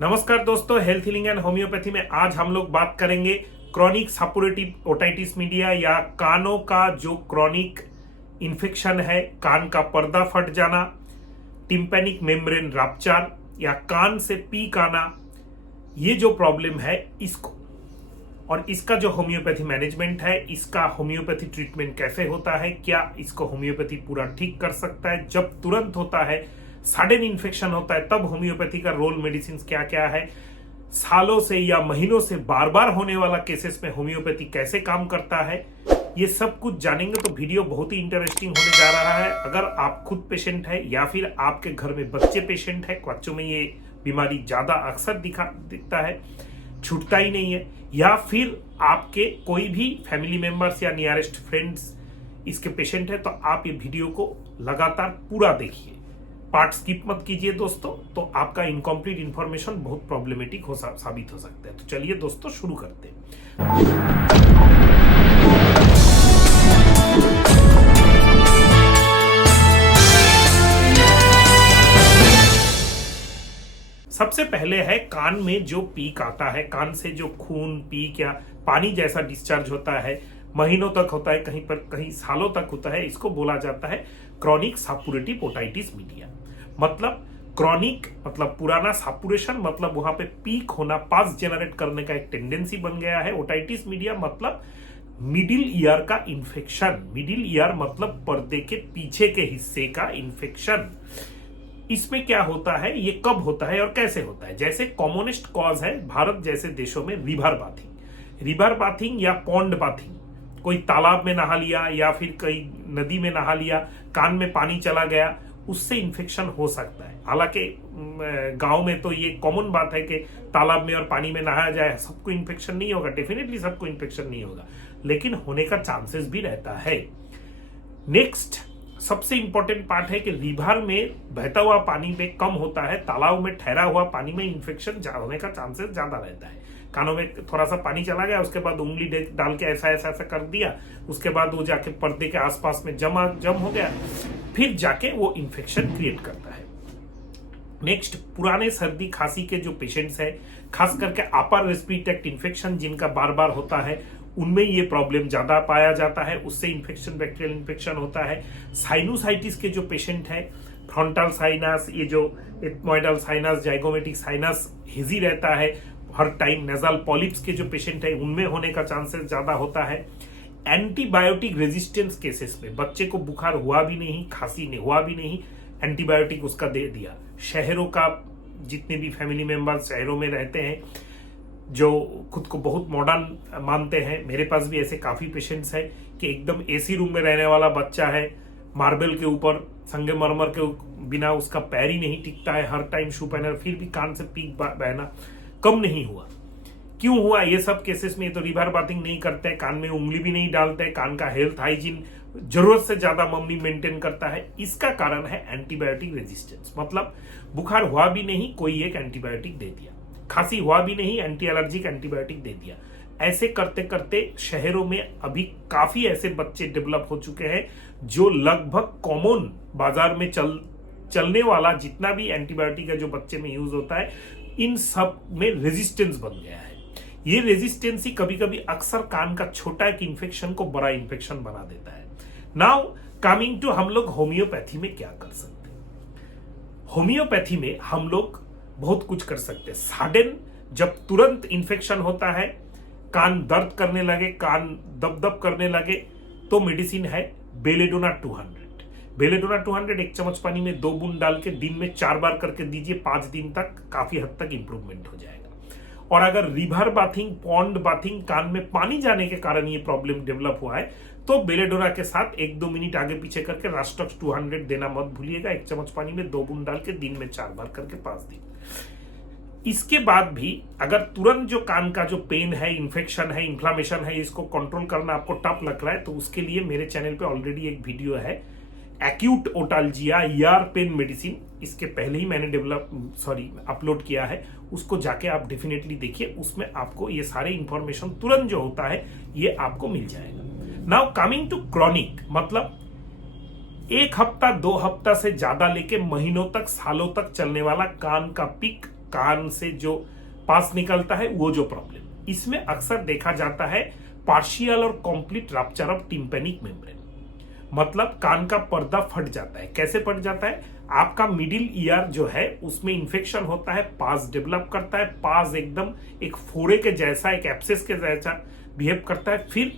नमस्कार दोस्तों, health healing and homeopathy में आज हम लोग बात करेंगे क्रॉनिक सपोरेटिव ओटाइटिस मीडिया या कानों का जो क्रॉनिक इन्फेक्शन है, कान का पर्दा फट जाना, टिम्पैनिक मेम्ब्रेन रप्चर या कान से पीक आना, ये जो प्रॉब्लम है इसको और इसका जो होम्योपैथी मैनेजमेंट है, इसका होम्योपैथी ट्रीटमेंट कैसे होता है, क्या इसको होम्योपैथी पूरा ठीक कर सकता है, जब तुरंत होता है, सडन इन्फेक्शन होता है, तब होम्योपैथी का रोल मेडिसिन क्या क्या है, सालों से या महीनों से बार बार होने वाला केसेस में होम्योपैथी कैसे काम करता है, ये सब कुछ जानेंगे तो वीडियो बहुत ही इंटरेस्टिंग होने जा रहा है। अगर आप खुद पेशेंट है या फिर आपके घर में बच्चे पेशेंट है, बच्चों में ये बीमारी ज्यादा अक्सर दिखता है, छूटता ही नहीं है, या फिर आपके कोई भी फैमिली मेंबर्स या नियरेस्ट फ्रेंड्स इसके पेशेंट है, तो आप ये वीडियो को लगातार पूरा देखिए, पार्ट स्किप मत कीजिए दोस्तों, तो आपका इनकम्प्लीट इंफॉर्मेशन बहुत प्रॉब्लमेटिक साबित हो सकता है। तो चलिए दोस्तों शुरू करते हैं। सबसे पहले है कान में जो पीक आता है, कान से जो खून पीक या पानी जैसा डिस्चार्ज होता है, महीनों तक होता है, कहीं पर कहीं सालों तक होता है, इसको बोला जाता है क्रॉनिक सपोरेटिव ओटाइटिस मीडिया। मतलब क्रॉनिक मतलब पुराना, सैचुरेशन मतलब वहां पे पीक होना, पास जनरेट करने का एक टेंडेंसी बन गया है। ओटाइटिस मीडिया मतलब मिडिल ईयर का इन्फेक्शन, मिडिल ईयर मतलब पर्दे के पीछे के हिस्से का इन्फेक्शन। इसमें क्या होता है, ये कब होता है और कैसे होता है? जैसे कॉमनेस्ट कॉज है भारत जैसे देशों में रिवर बाथिंग या पॉन्ड बाथिंग, कोई तालाब में नहा लिया या फिर कोई नदी में नहा लिया, कान में पानी चला गया, उससे इन्फेक्शन हो सकता है। हालांकि गांव में तो ये कॉमन बात है कि तालाब में और पानी में नहाया जाए, सबको इन्फेक्शन नहीं होगा, डेफिनेटली सबको इन्फेक्शन नहीं होगा, लेकिन होने का चांसेस भी रहता है। नेक्स्ट सबसे इंपॉर्टेंट पार्ट है कि रिवर में बहता हुआ पानी में कम होता है, तालाब में ठहरा हुआ पानी में इन्फेक्शन होने का चांसेस ज्यादा रहता है। कानों में थोड़ा सा पानी चला गया, उसके बाद उंगली डाल के ऐसा कर दिया, उसके बाद वो जाके पर्दे के आसपास में जम हो गया, फिर जाके वो इन्फेक्शन क्रिएट करता है। नेक्स्ट, पुराने सर्दी खांसी के जो पेशेंट्स है, खास करके अपर रेस्पिरेटरी ट्रैक्ट इन्फेक्शन जिनका बार बार होता है, उनमें ये प्रॉब्लम ज्यादा पाया जाता है, उससे इन्फेक्शन, बैक्टीरियल इन्फेक्शन होता है। साइनोसाइटिस के जो पेशेंट है, फ्रंटल साइनस, ये जो एथमोइडल साइनस, जाइगोमेटिक साइनस हिजी रहता है हर टाइम, नेजल पॉलिप्स के जो पेशेंट है उनमें होने का चांसेस ज्यादा होता है। एंटीबायोटिक रेजिस्टेंस केसेस में बच्चे को बुखार हुआ भी नहीं, खांसी नहीं हुआ भी नहीं, एंटीबायोटिक उसका दे दिया। शहरों का जितने भी फैमिली मेंबर्स शहरों में रहते हैं, जो खुद को बहुत मॉडर्न मानते हैं, मेरे पास भी ऐसे काफी पेशेंट्स हैं कि एकदम एसी रूम में रहने वाला बच्चा है, मार्बल के ऊपर संगमरमर के बिना उसका पैर ही नहीं टिकता है, हर टाइम शू पहना, फिर भी कान से पीक बहना कम नहीं हुआ। क्यों हुआ? ये सब केसेस में तो रिवर बाथिंग नहीं करते हैं, कान में उंगली भी नहीं डालते हैं, कान का हेल्थ हाइजीन जरूरत से ज्यादा मम्मी मेंटेन करता है। इसका कारण है एंटीबायोटिक रेजिस्टेंस, मतलब बुखार हुआ भी नहीं, कोई एक एंटीबायोटिक दे दिया, खांसी हुआ भी नहीं, एंटी एलर्जिक एंटीबायोटिक दे दिया। ऐसे करते करते शहरों में अभी काफी ऐसे बच्चे डेवलप हो चुके हैं जो लगभग कॉमन बाजार में चलने वाला जितना भी एंटीबायोटिक है जो बच्चे में यूज होता है, इन सब में रेजिस्टेंस बन गया है। ये रेजिस्टेंस ही कभी कभी अक्सर कान का छोटा एक इन्फेक्शन को बड़ा इन्फेक्शन बना देता है। नाउ कमिंग टू हम लोग होम्योपैथी में क्या कर सकते हैं। होम्योपैथी में हम लोग बहुत कुछ कर सकते हैं। सडन जब तुरंत इन्फेक्शन होता है, कान दर्द करने लगे, कान दब करने लगे, तो मेडिसिन है बेलेडोना 200। बेलेडोना 200 एक चम्मच पानी में 2 बूंद डाल के दिन में 4 बार करके दीजिए, 5 दिन तक काफी हद तक इंप्रूवमेंट हो जाएगा। और अगर रिवर बाथिंग, पॉन्ड बाथिंग, कान में पानी जाने के कारण ये प्रॉब्लम डेवलप हुआ है, तो बेलेडोना के साथ 1-2 मिनट आगे पीछे करके रास्टॉक्स 200 देना मत भूलिएगा, 1 चम्मच पानी में 2 बूंद डाल के दिन में 4 बार करके 5 दिन। इसके बाद भी अगर तुरंत जो कान का जो पेन है, इन्फेक्शन है, इन्फ्लामेशन है, इसको कंट्रोल करना आपको टफ लग रहा है, तो उसके लिए मेरे चैनल पे ऑलरेडी एक वीडियो है, एक्यूट ओटाल्जिया ईयर पेन मेडिसिन, इसके पहले ही मैंने अपलोड किया है, उसको जाके आप डेफिनेटली देखिए, उसमें आपको ये सारे इंफॉर्मेशन तुरंत जो होता है ये आपको मिल जाएगा। नाउ कमिंग टू क्रॉनिक, मतलब 1 हफ्ता 2 हफ्ता से ज्यादा लेके महीनों तक, सालों तक चलने वाला कान का पिक कान से जो पास निकलता है वो जो प्रॉब्लम, इसमें अक्सर देखा जाता है पार्शियल और complete rupture of tympanic membrane, मतलब कान का पर्दा फट जाता है। कैसे फट जाता है? आपका मिडिल ईयर जो है उसमें इंफेक्शन होता है, पास डेवलप करता है, पास एकदम एक फोड़े के जैसा, एक एब्सेस के जैसा बिहेव करता है। फिर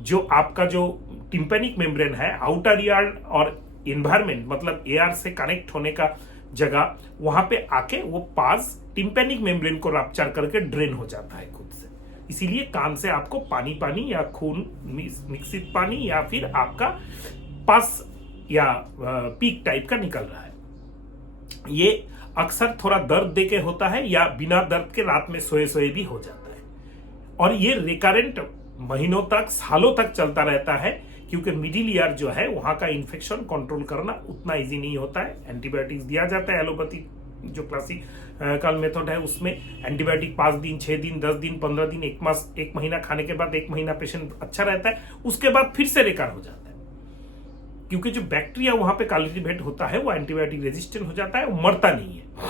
जो आपका जो टिम्पैनिक मेम्ब्रेन है, आउटर ईयर और एनवायरमेंट मतलब एयर से कनेक्ट होने का जगह, वहां पे आके वो पास टिम्पैनिक मेम्ब्रेन को रप्चर करके ड्रेन हो जाता है खुद से। इसीलिए कान से आपको पानी पानी या खून मिश्रित पानी या फिर आपका पस या पीक टाइप का निकल रहा है। ये अक्सर थोड़ा दर्द देके होता है या बिना दर्द के रात में सोए सोए भी हो जाता है, और ये रिकरेंट महीनों तक, सालों तक चलता रहता है, क्योंकि मिडिल ईयर जो है वहां का इन्फेक्शन कंट्रोल करना उतना इजी नहीं होता है। एंटीबायोटिक्स दिया जाता है, एलोपैथी जो क्लासिकल मेथड है उसमें एंटीबायोटिक 5 दिन, 6 दिन, 10 दिन, 15 दिन, 1 मास, 1 महीना खाने के बाद 1 महीना पेशेंट अच्छा रहता है, उसके बाद फिर से रिकवर हो जाता है, क्योंकि जो बैक्टीरिया वहां पे कल्टिवेट होता है वो एंटीबायोटिक रेजिस्टेंट हो जाता है, वो मरता नहीं है।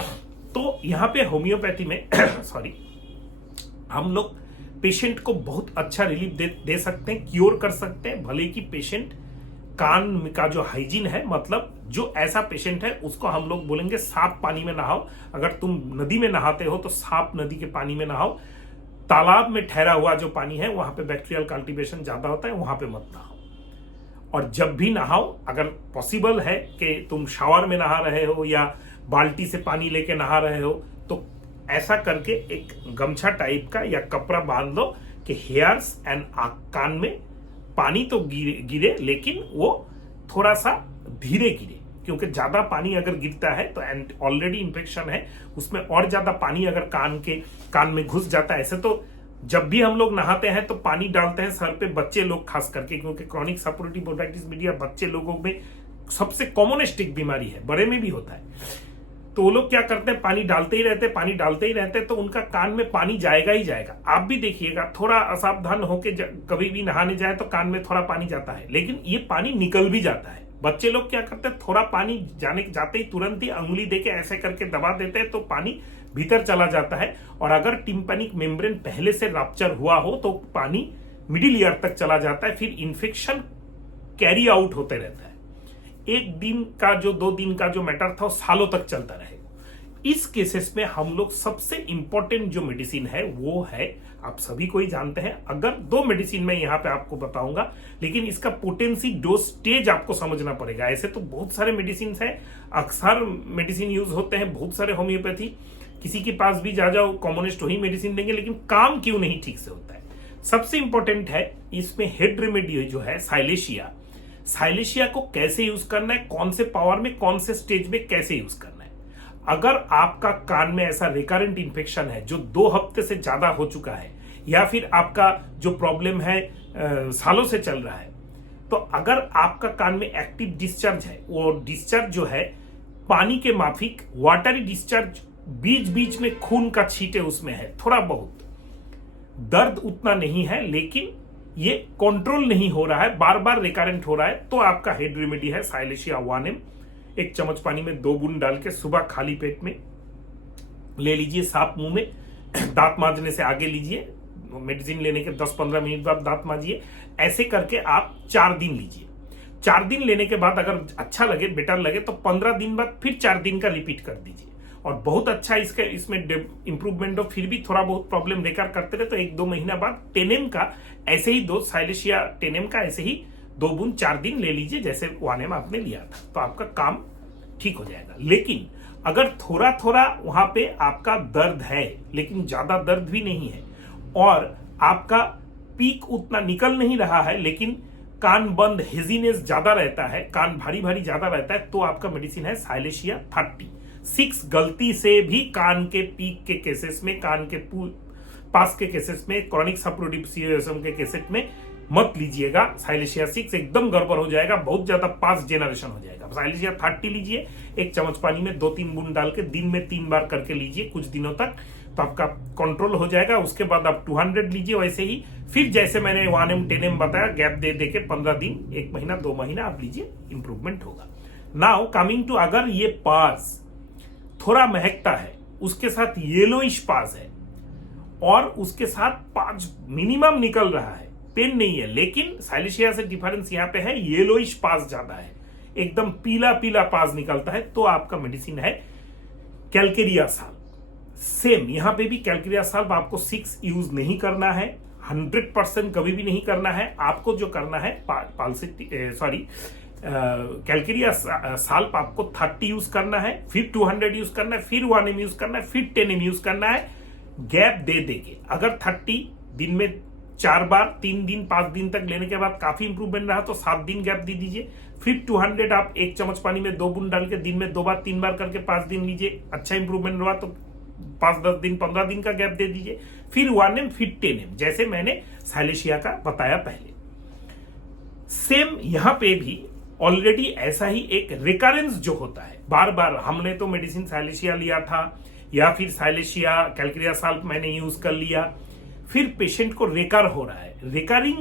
तो यहाँ पे होम्योपैथी में सॉरी, हम लोग पेशेंट को बहुत अच्छा रिलीफ दे सकते हैं, क्योर कर सकते हैं, भले कि पेशेंट कान का जो हाइजीन है, मतलब जो ऐसा पेशेंट है उसको हम लोग बोलेंगे साफ पानी में नहाओ। अगर तुम नदी में नहाते हो तो साफ नदी के पानी में नहाओ। तालाब में ठहरा हुआ जो पानी है वहां पे बैक्टीरियल कल्टीवेशन ज्यादा होता है, वहां पे मत नहाओ। और जब भी नहाओ, अगर पॉसिबल है कि तुम शावर में नहा रहे हो या बाल्टी से पानी लेके नहा रहे हो, तो ऐसा करके एक गमछा टाइप का या कपड़ा बांध लो कि हेयर्स एंड कान में पानी तो गिरे लेकिन वो थोड़ा सा धीरे गिरे, क्योंकि ज्यादा पानी अगर गिरता है तो ऑलरेडी इंफेक्शन है, उसमें और ज्यादा पानी अगर कान में घुस जाता है। ऐसे तो जब भी हम लोग नहाते हैं तो पानी डालते हैं सर पे, बच्चे लोग खास करके, क्योंकि क्रॉनिक सपोर्टिव ओटाइटिस मीडिया बच्चे लोगों में सबसे कॉमनेस्ट एक बीमारी है, बड़े में भी होता है। तो वो लोग क्या करते हैं, पानी डालते ही रहते, पानी डालते ही रहते, तो उनका कान में पानी जाएगा ही जाएगा। आप भी देखिएगा, थोड़ा असावधान होके कभी भी नहाने जाए तो कान में थोड़ा पानी जाता है, लेकिन ये पानी निकल भी जाता है। बच्चे लोग क्या करते हैं, थोड़ा पानी जाते ही तुरंत ही अंगुली देके ऐसे करके दबा देते हैं, तो पानी भीतर चला जाता है। और अगर टिम्पैनिक मेम्ब्रेन पहले से रप्चर हुआ हो तो पानी मिडिल ईयर तक चला जाता है, फिर इंफेक्शन कैरी आउट होते रहता है। 1 दिन का जो 2 दिन का जो मैटर था वो सालों तक चलता रहेगा। इस केसेस में हम लोग सबसे इंपॉर्टेंट जो मेडिसिन है वो है, आप सभी को ही जानते हैं, अगर 2 मेडिसिन मैं यहाँ पे आपको बताऊंगा, लेकिन इसका पोटेंसी डोज स्टेज आपको समझना पड़ेगा। ऐसे तो बहुत सारे मेडिसिन है, अक्सर मेडिसिन यूज होते हैं, बहुत सारे होम्योपैथी, किसी के पास भी जा जाओ कॉमनेस्ट वही मेडिसिन देंगे, लेकिन काम क्यों नहीं ठीक से होता है। सबसे इंपॉर्टेंट है इसमें हेड रेमेडी जो है साइलेशिया। साइलेशिया को कैसे यूज करना है, कौन से पावर में, कौन से स्टेज में कैसे यूज करना है। अगर आपका कान में ऐसा रिकरेंट इंफेक्शन है जो 2 हफ्ते से ज्यादा हो चुका है, या फिर आपका जो प्रॉब्लम है सालों से चल रहा है, तो अगर आपका कान में एक्टिव डिस्चार्ज है, वो डिस्चार्ज जो है पानी के माफिक वाटरी डिस्चार्ज, बीच बीच में खून का छींटे उसमें है, थोड़ा बहुत दर्द उतना नहीं है, लेकिन ये कंट्रोल नहीं हो रहा है, बार बार रिकरेंट हो रहा है, तो आपका हेड रेमेडी है साइलेशिया 1M। 1 चम्मच पानी में 2 बूंद डाल के सुबह खाली पेट में ले लीजिए, साफ मुंह में, दांत मांजने से आगे लीजिए, मेडिसिन लेने के 10-15 मिनट बाद दांत मांजिए। ऐसे करके आप 4 दिन लीजिए। 4 दिन लेने के बाद अगर अच्छा लगे, बेटर लगे, तो 15 दिन बाद फिर 4 दिन का रिपीट कर दीजिए, और बहुत अच्छा इसमें इंप्रूवमेंट हो, फिर भी थोड़ा बहुत प्रॉब्लम बेकार करते रहे तो 1-2 महीना बाद 10M का ऐसे ही 2 साइलेशिया 10M का ऐसे ही 2 बूंद 4 दिन ले लीजिए, जैसे 1M आपने लिया था, तो आपका काम ठीक हो जाएगा। लेकिन अगर थोड़ा थोड़ा वहां पे आपका दर्द है, लेकिन ज्यादा दर्द भी नहीं है, और आपका पीक उतना निकल नहीं रहा है, लेकिन कान बंद, हेजीनेस ज्यादा रहता है, कान भारी भारी ज्यादा रहता है, तो आपका मेडिसिन है साइलेशिया 36। गलती से भी कान के पीक के केसेस में, कान के पास के केसेस में, क्रॉनिक सपोर्टिव सीरियसम के केसेस में मत लीजिएगा। साइलेशिया 6 एकदम गड़बड़ हो जाएगा, बहुत ज्यादा पास जेनरेशन हो जाएगा। साइलेशिया 30 लीजिए, 1 चम्मच पानी में 2-3 बूंद डाल के दिन में 3 बार करके लीजिए कुछ दिनों तक, तो आपका कंट्रोल हो जाएगा। उसके बाद आप 200 लीजिए वैसे ही, फिर जैसे मैंने 1M 10M बताया, गैप दे दे के 15 दिन, 1 महीना 2 महीना आप लीजिए, इंप्रूवमेंट होगा। नाउ कमिंग टू, अगर ये पास थोड़ा महकता है, उसके साथ येलोइश पास है और उसके साथ पाज मिनिमम निकल रहा है, पेन नहीं है, लेकिन साइलेशिया से डिफरेंस यहाँ पे है येलोइश पास ज्यादा है, एकदम पीला पीला पास निकलता है, तो आपका मेडिसिन है कैलकेरिया साल्व। सेम यहां पे भी कैलकेरिया साल्व आपको 6 यूज नहीं करना है, 100% कभी भी नहीं करना है। आपको जो करना है कैलकेरिया साल्व आपको 30 यूज करना है, फिर 200 यूज करना है, फिर 1 एम यूज करना है, फिर 10 एम यूज करना है, गैप दे देंगे। अगर 30 दिन में 4 बार 3 दिन 5 दिन तक लेने के बाद काफी इंप्रूवमेंट रहा तो 7 दिन गैप दे दीजिए। फिर 200 आप 1 चम्मच पानी में 2 बूंद डाल के दिन में 2 बार 3 बार करके 5 दिन लीजिए, अच्छा इंप्रूवमेंट रहा तो 5-10 दिन 15 दिन का गैप दे दीजिए। फिर 1 एम फिर 10 एम, जैसे मैंने साइलेशिया का बताया पहले। सेम यहां पे भी ऑलरेडी ऐसा ही एक रिकरेंस जो होता है, बार बार हमने तो मेडिसिन साइलेशिया लिया था या फिर साइलेशिया कैलकेरिया साल्व मैंने यूज कर लिया, फिर पेशेंट को रेकर हो रहा है, recurring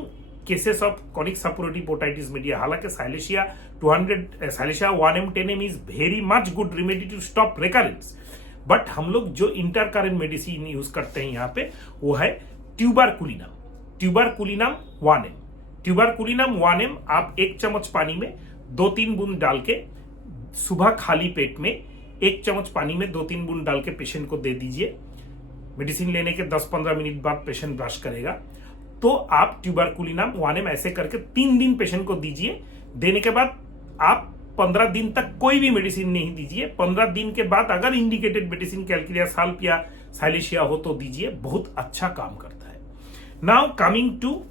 cases of chronic suppurative otitis media. हालांकि silicea 1 M 10 M is very much good remedy to stop recurrence, but हम लोग जो इंटरकरेंट मेडिसिन यूज करते हैं यहाँ पे वो है ट्यूबरकुलिनम 1 एम। ट्यूबरकुलिनम 1 एम आप 1 चम्मच पानी में 2-3 बूंद डाल के सुबह खाली पेट में 1 चम्मच पानी में 2-3 बूंद डाल के पेशेंट को दे दीजिए। मेडिसिन लेने के 10-15 मिनट बाद पेशेंट ब्रश करेगा तो आप ट्यूबरकुलिनम 1 एम ऐसे करके 3 दिन पेशेंट को दीजिए। देने के बाद आप 15 दिन तक कोई भी मेडिसिन नहीं दीजिए। 15 दिन के बाद अगर इंडिकेटेड मेडिसिन कैलकेरिया साल्व या साइलेशिया हो तो दीजिए, बहुत अच्छा काम करता है। नाउ कमिंग टू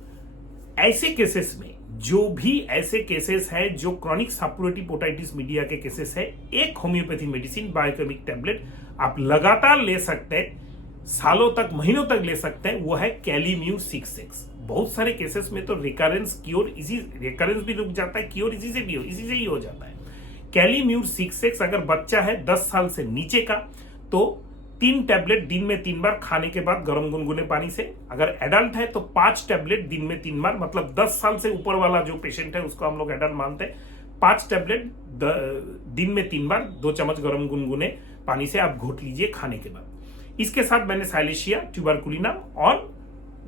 ऐसे केसेस में, जो भी ऐसे केसेस है जो क्रॉनिक सपोरेटिव ओटाइटिस मीडिया के केसेस है, एक होम्योपैथी मेडिसिन बायोकेमिक टैबलेट आप लगातार ले सकते हैं, सालों तक महीनों तक ले सकते हैं, वो है कैलीम्यूर 6X। बहुत सारे केसेस में तो रिकरेंस भी रुक जाता है, क्योर इसी से ही हो जाता है। कैलीम्यूर 6X अगर बच्चा है 10 साल से नीचे का तो 3 टैबलेट दिन में 3 बार खाने के बाद गर्म गुनगुने पानी से। अगर एडल्ट है तो 5 टैबलेट दिन में 3 बार, मतलब 10 साल से ऊपर वाला जो पेशेंट है उसको हम लोग एडल्ट मानते हैं। 5 टैबलेट दिन में 3 बार 2 चम्मच गर्म गुनगुने पानी से आप घोट लीजिए खाने के बाद। इसके साथ मैंने साइलेशिया, ट्यूबरकुलिनम और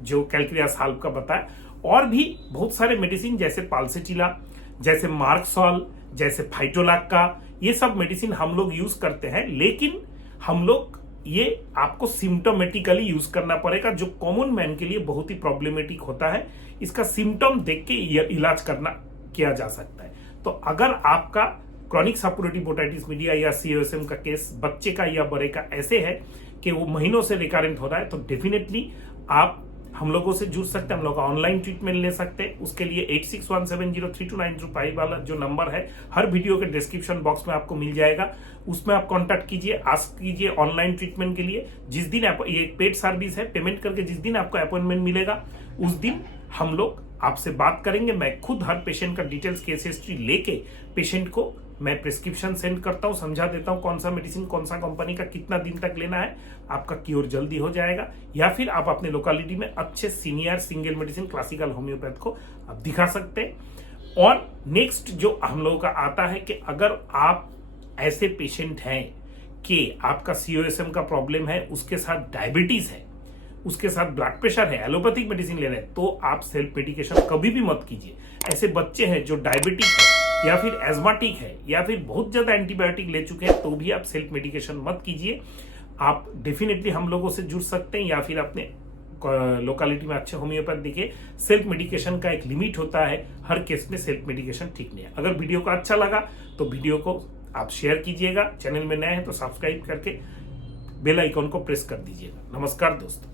जो कैलकेरिया साल्व का बताया, और भी बहुत सारे मेडिसिन जैसे पाल्सेटिला, जैसे मार्कसॉल, जैसे फाइटोलाक्का, ये सब मेडिसिन हम लोग यूज करते हैं। लेकिन हम लोग ये आपको सिम्टोमेटिकली यूज करना पड़ेगा, जो कॉमन मैन के लिए बहुत ही प्रॉब्लमेटिक होता है। इसका सिम्टम देख के इलाज किया जा सकता है। तो अगर आपका क्रॉनिक सपोरेटिव ओटाइटिस मीडिया या COSM का केस बच्चे का या बड़े का ऐसे है कि वो महीनों से रिकरेंट हो रहा है, तो डेफिनेटली आप हम लोगों से जुड़ सकते हैं, हम लोग ऑनलाइन ट्रीटमेंट ले सकते हैं। उसके लिए 8617032905 वाला जो नंबर है हर वीडियो के डिस्क्रिप्शन बॉक्स में आपको मिल जाएगा, उसमें आप कांटेक्ट कीजिए, आस्क कीजिए ऑनलाइन ट्रीटमेंट के लिए। जिस दिन ये एक पेड सर्विस है, पेमेंट करके जिस दिन आपको अपॉइंटमेंट मिलेगा उस दिन हम लोग आपसे बात करेंगे। मैं खुद हर पेशेंट का डिटेल्स, केस हिस्ट्री लेके पेशेंट को मैं प्रिस्क्रिप्शन सेंड करता हूं, समझा देता हूं कौन सा मेडिसिन कौन सा कंपनी का कितना दिन तक लेना है, आपका क्योर जल्दी हो जाएगा। या फिर आप अपने लोकेलिटी में अच्छे senior single medicine classical homeopath को आप दिखा सकते हैं। और नेक्स्ट जो हम लोगों का आता है कि अगर आप ऐसे पेशेंट हैं कि आपका COSM का प्रॉब्लम है, उसके साथ डायबिटीज है, उसके साथ ब्लड प्रेशर है, एलोपैथिक मेडिसिन ले रहे हैं, तो आप सेल्फ मेडिकेशन कभी भी मत कीजिए। ऐसे बच्चे हैं जो डायबिटिक है या फिर एज्माटिक है या फिर बहुत ज्यादा एंटीबायोटिक ले चुके हैं, तो भी आप सेल्फ मेडिकेशन मत कीजिए। आप डेफिनेटली हम लोगों से जुड़ सकते हैं या फिर अपने लोकेलिटी में अच्छे होम्योपैथ दिखे। सेल्फ मेडिकेशन का एक लिमिट होता है, हर केस में सेल्फ मेडिकेशन ठीक नहीं है। अगर वीडियो को अच्छा लगा तो वीडियो को आप शेयर कीजिएगा, चैनल में नए हैं तो सब्सक्राइब करके बेल आइकॉन को प्रेस कर दीजिएगा। नमस्कार दोस्तों।